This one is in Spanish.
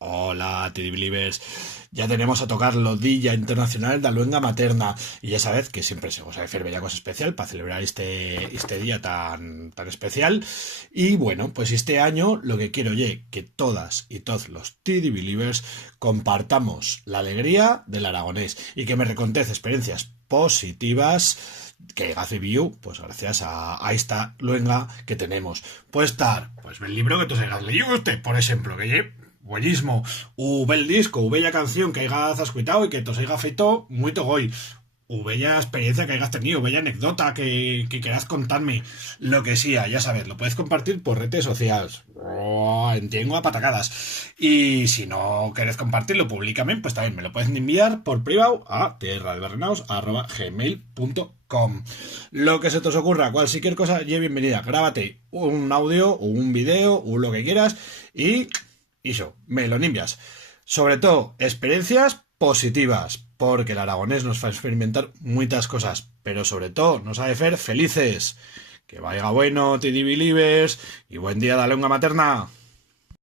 Hola, TD Believers. Ya tenemos a tocar los Día Internacional da Luenga Materna. Y ya sabéis que siempre se goza de fer bella cosa especial para celebrar este día tan especial. Y bueno, pues este año lo que quiero es que todas y todos los TD Believers compartamos la alegría del aragonés y que me recontéis experiencias positivas que hace viu, pues gracias a esta luenga que tenemos. Puede estar, pues el libro que tú hayas leído usted, por ejemplo, que buenísimo, u bel disco, u bella canción que hayas escuchado y que te os haya feito muy togoy, u bella experiencia que hayas tenido, bella anécdota que quieras contarme, lo que sea, ya sabes, lo puedes compartir por redes sociales. Oh, entiendo a patacadas. Y si no quieres compartirlo públicamente, pues también me lo puedes enviar por privado a tierradeberrenaus@gmail.com. Lo que se te os ocurra, cualquier cosa, ya bienvenida. Grábate un audio o un video o lo que quieras y eso, me lo envías. Sobre todo, experiencias positivas, porque el aragonés nos va a experimentar muchas cosas, pero sobre todo nos ha de hacer felices. Que vaya bueno, TD Believers, y buen día de la lengua materna.